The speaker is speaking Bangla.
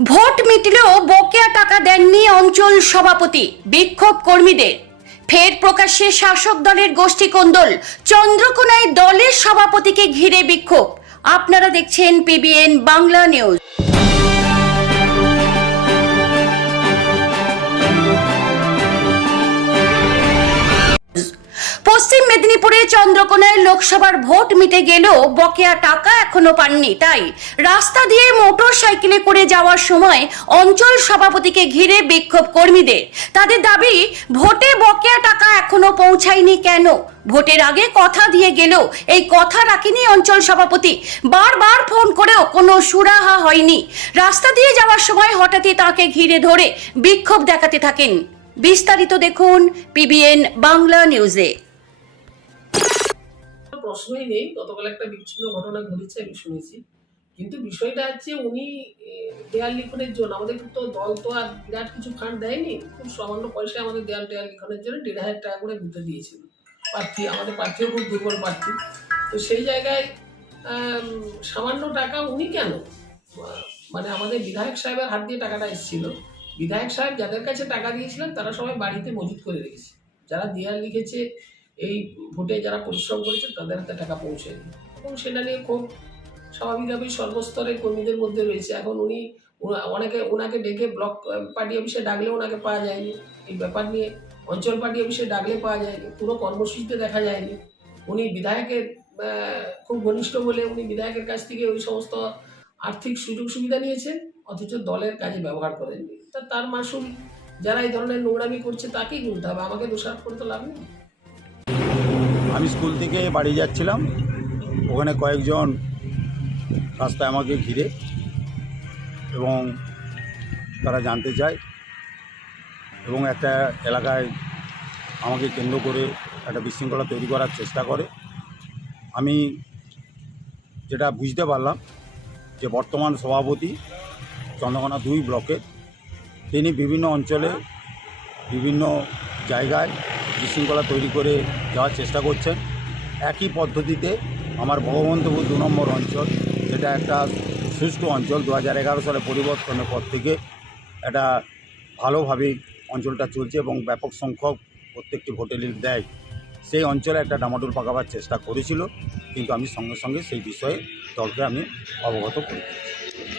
ভোট মিটলেও বকেয়া টাকা দেননি অঞ্চল সভাপতি, বিক্ষোভ কর্মীদের। ফের প্রকাশ্যে শাসক দলের গোষ্ঠী কোন্দল, চন্দ্রকোনায় দলের সভাপতিকে ঘিরে বিক্ষোভ। আপনারা দেখছেন পিবিএন বাংলা নিউজ চন্দ্রকোনায় লোকসভার ভোট মিটে গেলেও বকেয়া টাকা এখনও পাননি, তাই রাস্তা দিয়ে মোটর সাইকেলে করে যাওয়ার সময় অঞ্চল সভাপতিকে ঘিরে বিক্ষোভ কর্মীদের। তাদের দাবি, ভোটে বকেয়া টাকা এখনও পৌঁছায়নি কেন? ভোটের আগে কথা দিয়ে গেলেও এই কথা রাখেনি অঞ্চল সভাপতি। বারবার ফোন করেও কোনো সুরাহা হয়নি। রাস্তা দিয়ে যাওয়ার সময় হঠাৎই তাকে ঘিরে ধরে বিক্ষোভ দেখাতে থাকেন। বিস্তারিত দেখুন, পিবিএন বাংলা নিউজে। প্রশ্নই নেই। গতকাল একটা বিচ্ছিন্ন ঘটনা ঘটেছে, আমি শুনেছি। কিন্তু বিষয়টা হচ্ছে উনি দেয়াল লিখনের জন্য আমাদের তো দল তো আর বিরাট কিছু ফান্ড দেয়নি। খুব সামান্য পয়সায় আমাদের দেয়াল টেয়াল লিখনের জন্য দেড় হাজার টাকা করে দিতে দিয়েছিল। প্রার্থী, আমাদের প্রার্থীও খুব দুর্বল প্রার্থী। তো সেই জায়গায় সামান্য টাকা উনি কেন? মানে আমাদের বিধায়ক সাহেবের হাত দিয়ে টাকাটা এসেছিল। বিধায়ক সাহেব যাদের কাছে টাকা দিয়েছিলেন, তারা সবাই বাড়িতে মজুত করে রেখেছে। যারা দেয়াল লিখেছে এই ভোটে যারা পরিশ্রম করেছেন তাদের হাতে টাকা পৌঁছায়নি এবং সেটা নিয়ে খুব স্বাভাবিকভাবেই সর্বস্তরের কর্মীদের মধ্যে রয়েছে। এখন উনি অনেকে ওনাকে ডেকে ব্লক পার্টি অফিসে ডাকলে ওনাকে পাওয়া যায়নি। এই ব্যাপার নিয়ে অঞ্চল পার্টি অফিসে ডাকলে পাওয়া যায়নি। পুরো কর্মসূচিতে দেখা যায়নি। উনি বিধায়কের খুব ঘনিষ্ঠ বলে উনি বিধায়কের কাছ থেকে ওই সমস্ত আর্থিক সুযোগ সুবিধা নিয়েছেন, অথচ দলের কাজে ব্যবহার করেননি। তা তার মাসুল, যারা এই ধরনের নোংরামি করছে তাকেই গুনতে হবে। আমাকে দোষারোপ করে তো লাভ নেই। আমি স্কুল থেকে বাড়ি যাচ্ছিলাম। ওখানে কয়েকজন রাস্তায় আমাকে ঘিরে এবং তারা জানতে চায় এবং একটা এলাকায় আমাকে কেন্দ্র করে একটা বিশৃঙ্খলা তৈরি করার চেষ্টা করে। আমি যেটা বুঝতে পারলাম যে বর্তমান সভাপতি চন্দ্রকোনা দুই ব্লকের, তিনি বিভিন্ন অঞ্চলে বিভিন্ন জায়গায় বিশৃঙ্খলা তৈরি করে যাওয়ার চেষ্টা করছেন। একই পদ্ধতিতে আমার ভগবন্তপুর দু নম্বর অঞ্চল, যেটা একটা সুষ্ঠু অঞ্চল দু হাজার এগারো সালে পরিবর্তনের পর থেকে এটা ভালোভাবেই অঞ্চলটা চলছে এবং ব্যাপক সংখ্যক প্রত্যেকটি ভোটে লিড দেয়। সেই অঞ্চলে একটা ডামাডোল পাকাবার চেষ্টা করেছিল, কিন্তু আমি সঙ্গে সঙ্গে সেই বিষয়ে দলকে আমি অবগত করি